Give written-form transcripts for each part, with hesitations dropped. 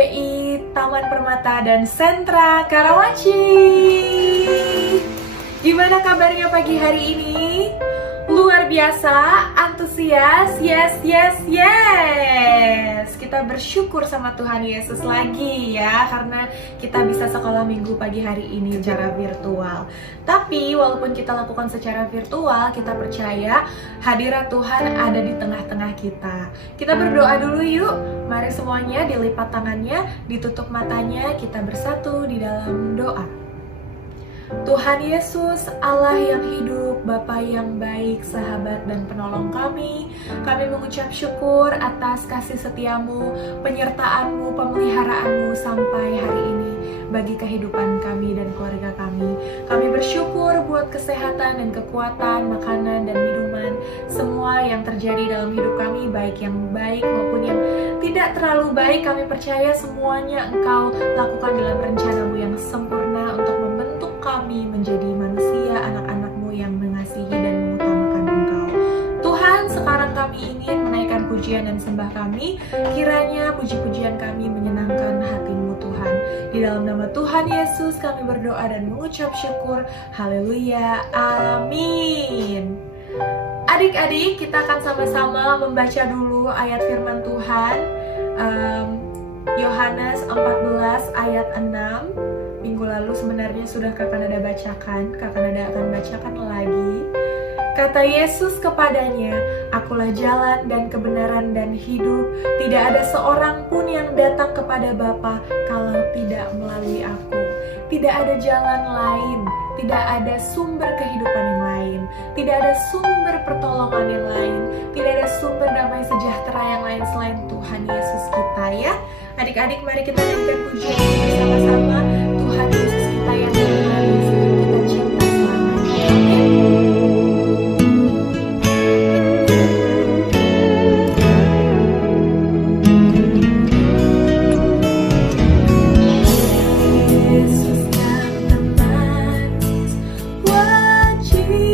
PBI Taman Permata dan Sentra Karawaci. Gimana kabarnya pagi hari ini? Luar biasa, antusias, yes. Kita bersyukur sama Tuhan Yesus lagi ya, karena kita bisa sekolah minggu pagi hari ini secara virtual. Tapi walaupun kita lakukan secara virtual, kita percaya hadirat Tuhan ada di tengah-tengah kita. Kita berdoa dulu yuk. Mari semuanya dilipat tangannya, ditutup matanya, kita bersatu di dalam doa. Tuhan Yesus, Allah yang hidup, Bapa yang baik, sahabat dan penolong kami mengucap syukur atas kasih setiamu, penyertaan-Mu, pemeliharaanmu sampai hari ini bagi kehidupan kami dan keluarga kami. Kami bersyukur buat kesehatan dan kekuatan, makanan dan minuman, semua yang terjadi dalam hidup kami, baik yang baik maupun yang tidak terlalu baik. Kami percaya semuanya Engkau lakukan dalam rencana-Mu yang sempurna untuk membentuk kami menjadi manusia, anak-anak-Mu yang mengasihi dan mengutamakan Engkau. Tuhan, sekarang kami ingin menaikkan pujian dan sembah kami. Kiranya puji-pujian kami menyenangkan hati-Mu Tuhan. Di dalam nama Tuhan Yesus kami berdoa dan mengucap syukur. Haleluya, amin. Adik-adik, kita akan sama-sama membaca dulu ayat firman Tuhan. Yohanes 14 ayat 6. Minggu lalu sebenarnya sudah Kakak Nada bacakan, Kakak Nada akan bacakan lagi. Kata Yesus kepadanya, "Akulah jalan dan kebenaran dan hidup. Tidak ada seorang pun yang datang kepada Bapa kalau tidak melalui Aku." Tidak ada jalan lain, tidak ada sumber kehidupan yang lain, tidak ada sumber pertolongan yang lain, tidak ada sumber damai sejahtera yang lain selain Tuhan Yesus kita ya. Adik-adik, mari kita nyanyikan pujian bersama-sama. Tuhan Yesus kita yang manis, kita cinta selamanya. Yesus yang manis, wajiwamu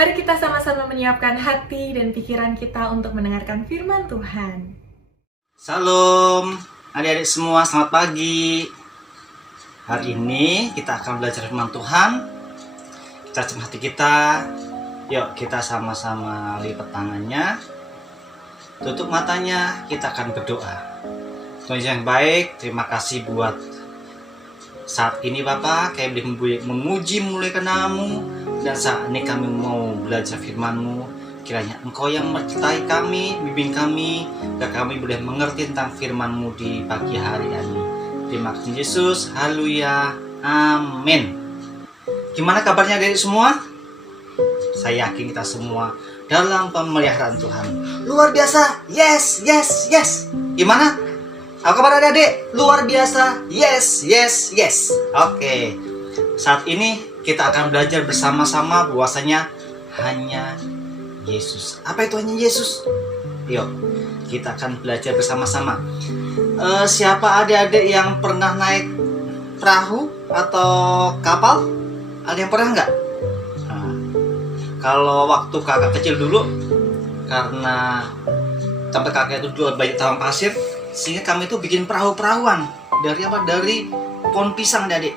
Mari kita sama-sama menyiapkan hati dan pikiran kita untuk mendengarkan firman Tuhan. Salam adik-adik semua, selamat pagi. Hari ini kita akan belajar firman Tuhan. Kita cek hati kita. Yuk kita sama-sama lipat tangannya, tutup matanya, kita akan berdoa. Tuhan yang baik, terima kasih buat saat ini Bapak, kami memuji memuliakan nama-Mu. Dan saat ini kami mau belajar firman-Mu. Kiranya Engkau yang menyertai kami, bimbing kami, agar kami boleh mengerti tentang firman-Mu di pagi hari ini. Terima kasih Yesus, haleluya, amin. Gimana kabarnya adik semua? Saya yakin kita semua dalam pemeliharaan Tuhan luar biasa. Yes. Gimana? Apa kabar adik-adik? Luar biasa. Yes. Oke. Saat ini kita akan belajar bersama-sama bahwasanya hanya Yesus. Apa itu hanya Yesus? Yuk, kita akan belajar bersama-sama. Siapa adik-adik yang pernah naik perahu atau kapal? Ada yang pernah nggak? Nah, kalau waktu kakak kecil dulu, karena tempat kakak itu dulu banyak tawang pasir, sehingga kami itu bikin perahu-perahuan dari apa? Dari pohon pisang, adik.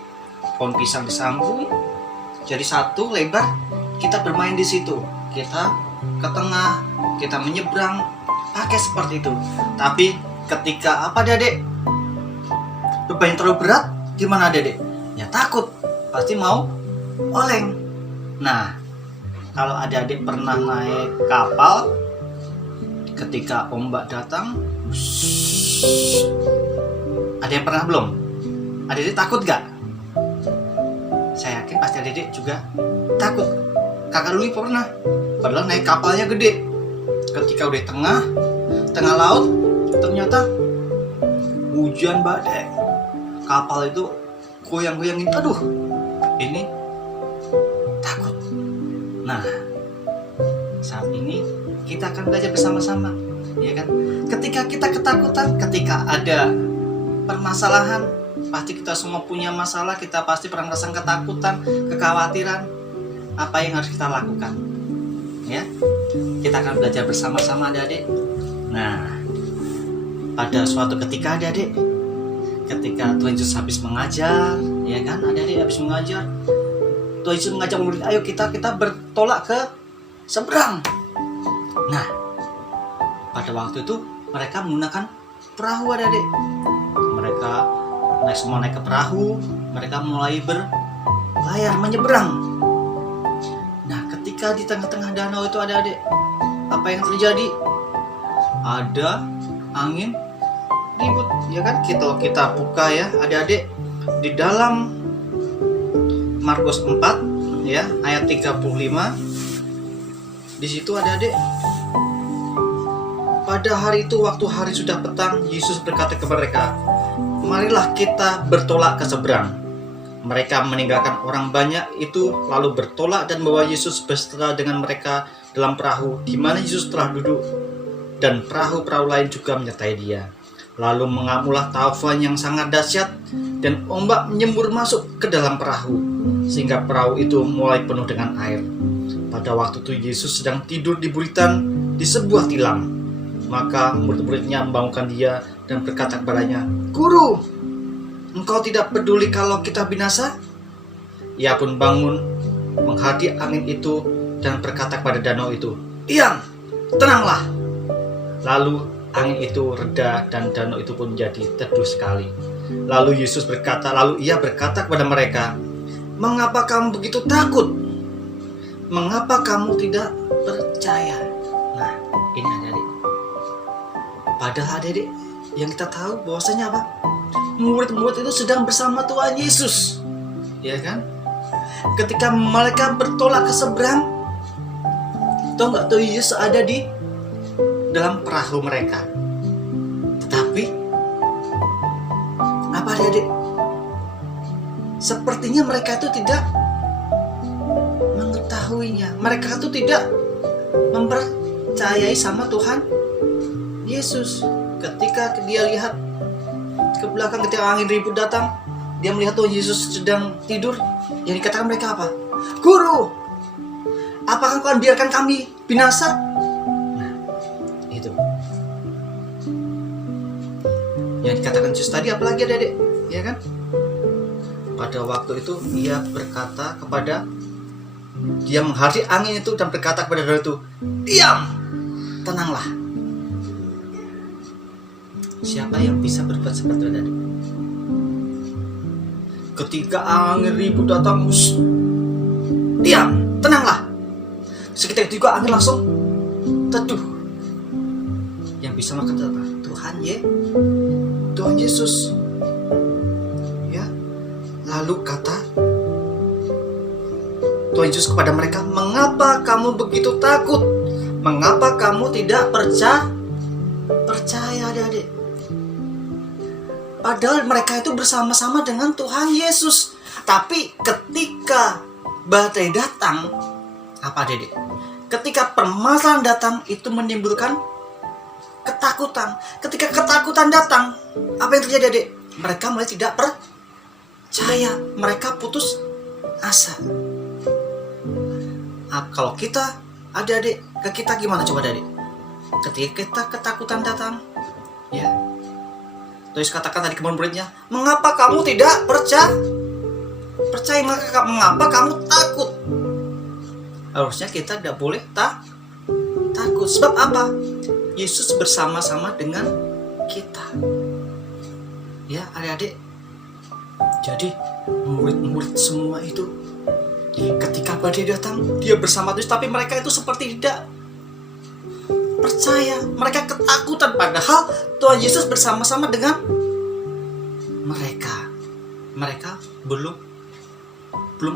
Pohon pisang disambung jadi satu lebar, kita bermain di situ. Kita ke tengah, kita menyeberang, pakai seperti itu. Tapi ketika apa adik? Beban terlalu berat, gimana adik? Ya takut, pasti mau oleng. Nah, kalau adik-adik pernah naik kapal, ketika ombak datang, ada yang pernah belum? Adik-adik takut gak? Saya yakin pasti adik-adik juga takut. Kakak dulu pernah, padahal naik kapalnya gede. Ketika udah tengah laut, ternyata hujan badai. Kapal itu goyang-goyangin. Aduh, ini takut. Nah, saat ini kita akan belajar bersama-sama, ya kan? Ketika kita ketakutan, ketika ada permasalahan, pasti kita semua punya masalah, kita pasti pernah merasakan ketakutan, kekhawatiran. Apa yang harus kita lakukan? Ya, kita akan belajar bersama-sama adik-adik. Nah, pada suatu ketika adik-adik, ketika Tuhan Yesus habis mengajar, ya kan, adik-adik habis mengajar, Tuhan Yesus mengajak murid, ayo kita bertolak ke seberang. Nah, pada waktu itu mereka menggunakan perahu adik-adik. Mereka semua naik ke perahu, mereka mulai berlayar menyeberang. Nah, ketika di tengah-tengah danau itu adik-adik, apa yang terjadi? Ada angin ribut, ya kan? Kita buka ya adik-adik di dalam Markus 4 ya, ayat 35. Di situ adik-adik, pada hari itu waktu hari sudah petang, Yesus berkata kepada mereka, marilah kita bertolak ke seberang. Mereka meninggalkan orang banyak itu lalu bertolak dan membawa Yesus beserta dengan mereka dalam perahu di mana Yesus telah duduk, dan perahu-perahu lain juga menyertai dia. Lalu mengamulah taufan yang sangat dahsyat dan ombak menyembur masuk ke dalam perahu sehingga perahu itu mulai penuh dengan air. Pada waktu itu Yesus sedang tidur di buritan di sebuah tilam. Maka murid-muridnya membangunkan dia dan berkata kepadanya, Guru, engkau tidak peduli kalau kita binasa? Ia pun bangun, menghadiri angin itu dan berkata kepada danau itu, diam, tenanglah. Lalu angin itu reda dan danau itu pun menjadi teduh sekali. Lalu ia berkata kepada mereka, mengapa kamu begitu takut? Mengapa kamu tidak percaya? Nah, ini adik-adik. Padahal adik-adik yang kita tahu bahwasanya apa? Murid-murid itu sedang bersama Tuhan Yesus, ya kan? Ketika mereka bertolak ke seberang, tahu nggak tuh Yesus ada di dalam perahu mereka. Tetapi apa adik-adik? Sepertinya mereka itu tidak mengetahuinya. Mereka itu tidak mempercayai sama Tuhan Yesus. Ketika dia lihat ke belakang, ketika angin ribut datang, dia melihat Tuhan Yesus sedang tidur. Yang dikatakan mereka apa? Guru, Apakah Engkau akan biarkan kami binasa? Nah, itu yang dikatakan Yesus tadi. Apalagi adik-adik, ya kan? Pada waktu itu dia berkata kepada, dia menghari angin itu dan berkata kepada daun itu, diam, tenanglah. Siapa yang bisa berbuat seperti itu, adik? Ketika angin ribut datang, diam, tenanglah. Seketika itu juga angin langsung teduh. Yang bisa melakukan apa? Tuhan Yesus. Ya. Lalu kata Tuhan Yesus kepada mereka, mengapa kamu begitu takut? Mengapa kamu tidak percaya, adik-adik? Padahal mereka itu bersama-sama dengan Tuhan Yesus. Tapi ketika badai datang, apa adik-adik? Ketika permasalahan datang, itu menimbulkan ketakutan. Ketika ketakutan datang, apa yang terjadi, adik? Mereka mulai tidak percaya. Mereka putus asa. Kalau kita, adik-adik, ke kita gimana coba, adik? Ketika kita ketakutan datang, ya, terus katakan tadi ke murid-muridnya, mengapa kamu tidak percaya? Mengapa kamu takut? Harusnya kita tidak boleh takut. Sebab apa? Yesus bersama-sama dengan kita. Ya, adik-adik. Jadi murid-murid semua itu, ketika badai datang, dia bersama Yesus, tapi mereka itu seperti tidak percaya. Mereka ketakutan, padahal Tuhan Yesus bersama-sama dengan mereka. Mereka belum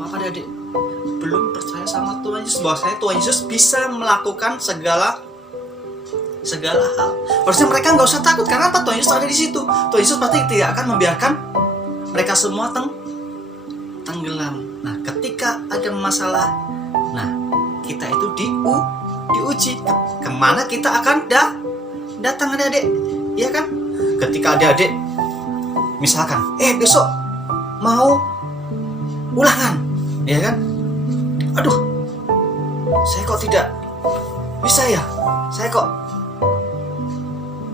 apa, adik? Belum percaya sama Tuhan Yesus, bahwasanya Tuhan Yesus bisa melakukan segala hal. Harusnya mereka nggak usah takut, karena apa? Tuhan Yesus ada di situ. Tuhan Yesus pasti tidak akan membiarkan mereka semua tenggelam. Nah, ketika ada masalah, nah, kita itu diuji. Kemana kita akan datang, adik-adik? Ya kan? Ketika adik-adik misalkan, besok mau ulangan, ya kan? Aduh, saya kok tidak bisa ya? Saya kok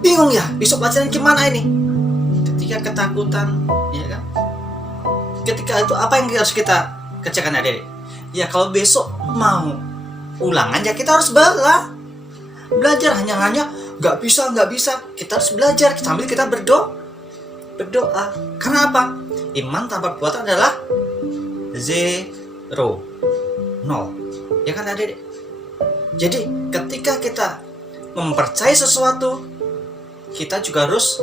bingung ya, besok pelajaran gimana ini? Ketika ketakutan, ya kan? Ketika itu apa yang harus kita kerjakan, adik-adik? Ya, kalau besok mau ulangan, ya kita harus belajar. Hanya nggak bisa. Kita harus belajar sambil kita berdoa. Karena apa? Iman tanpa perbuatan adalah 0. Ya kan, adik-adik? Jadi ketika kita mempercayai sesuatu, kita juga harus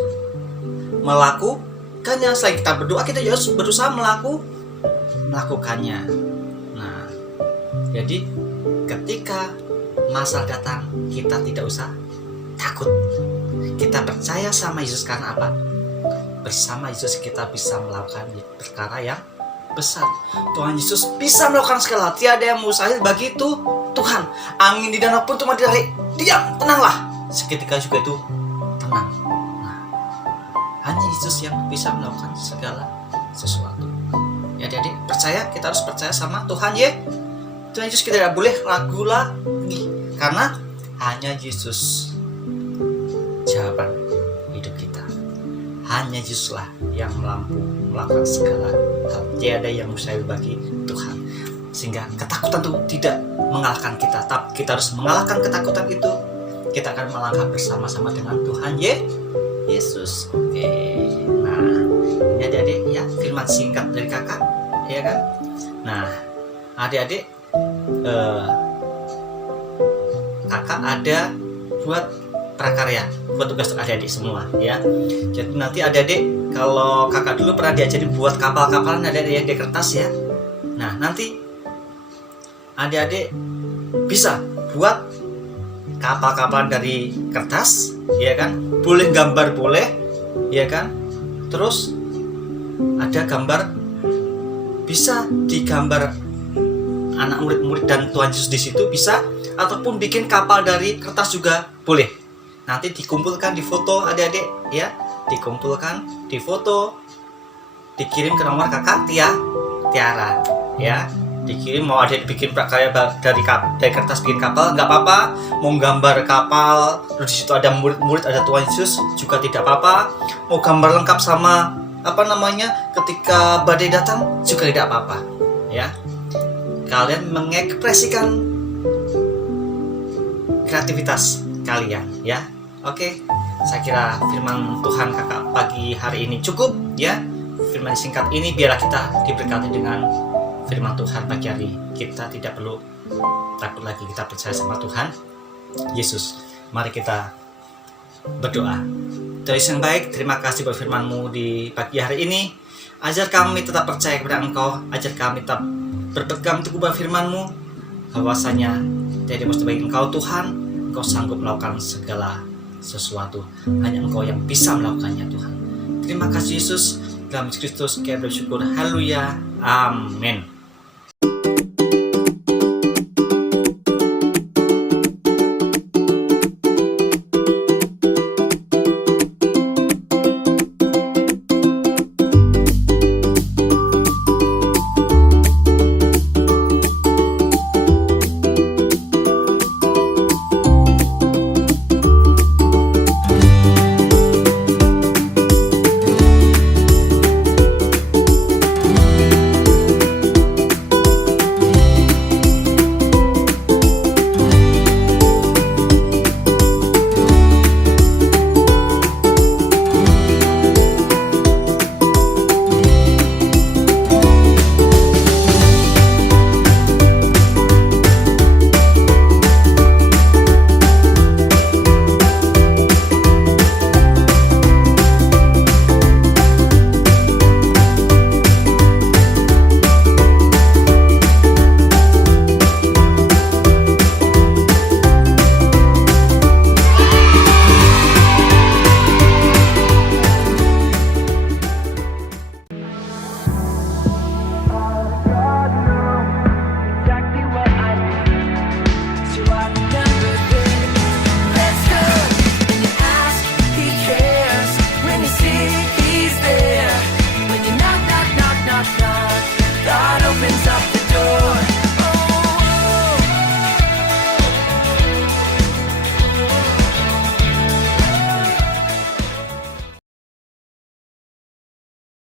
melakukannya. Selain kita berdoa, kita juga harus berusaha melakukannya. Nah, jadi ketika masalah datang, kita tidak usah takut. Kita percaya sama Yesus, karena apa? Bersama Yesus kita bisa melakukan perkara yang besar. Tuhan Yesus bisa melakukan segala hal. Tiada yang mustahil bagi itu Tuhan. Angin di danau pun cuma ditarik, diam, tenanglah. Seketika juga itu tenang. Nah, hanya Yesus yang bisa melakukan segala sesuatu. Ya, adik-adik, percaya, kita harus percaya sama Tuhan Tuhan Yesus. Kita tidak boleh ragu lagi, karena hanya Yesus jawaban hidup kita. Hanya Yesuslah yang mampu melakukan segala hal. Tiada yang mustahil bagi Tuhan. Sehingga ketakutan itu tidak mengalahkan kita, tapi kita harus mengalahkan ketakutan itu. Kita akan melangkah bersama-sama dengan Tuhan Yesus. Oke. Nah, ini adik-adik, ya, firman singkat dari kakak, ya kan? Nah, adik-adik, kakak ada buat prakarya, buat tugas untuk adik-adik semua, ya. Jadi nanti adik-adik, kalau kakak dulu pernah diajarin buat kapal-kapalan, adik-adik yang di kertas, ya. Nah, nanti adik-adik bisa buat kapal-kapalan dari kertas, ya kan? Boleh gambar, boleh, ya kan? Terus ada gambar, bisa digambar anak murid-murid dan Tuhan Yesus di situ, bisa, ataupun bikin kapal dari kertas juga boleh. Nanti dikumpulkan, di foto, adik-adik, ya, dikumpulkan, di foto, dikirim ke nomor kakak Tiara, ya. dikirim. Mau adik bikin prakarya dari kertas bikin kapal, nggak apa-apa. Mau gambar kapal, terus di situ ada murid-murid, ada Tuhan Yesus, juga tidak apa-apa. Mau gambar lengkap sama ketika badai datang, juga tidak apa-apa. Ya, kalian mengekspresikan kreativitas kalian, ya. Oke, saya kira firman Tuhan kakak pagi hari ini cukup, ya. Firman singkat ini biarlah kita diberkati dengan firman Tuhan pagi hari. Kita tidak perlu takut lagi, kita percaya sama Tuhan Yesus. Mari kita berdoa. Tuhan yang baik, terima kasih buat firman-Mu di pagi hari ini. Ajar kami tetap percaya kepada Engkau, ajar kami tetap berpegang teguh pada firman-Mu, bahwasanya tidak mustahil bagi Engkau Tuhan, Engkau sanggup melakukan segala sesuatu. Hanya Engkau yang bisa melakukannya Tuhan. Terima kasih Yesus. Dalam Kristus kami bersyukur. Haleluya. Amin.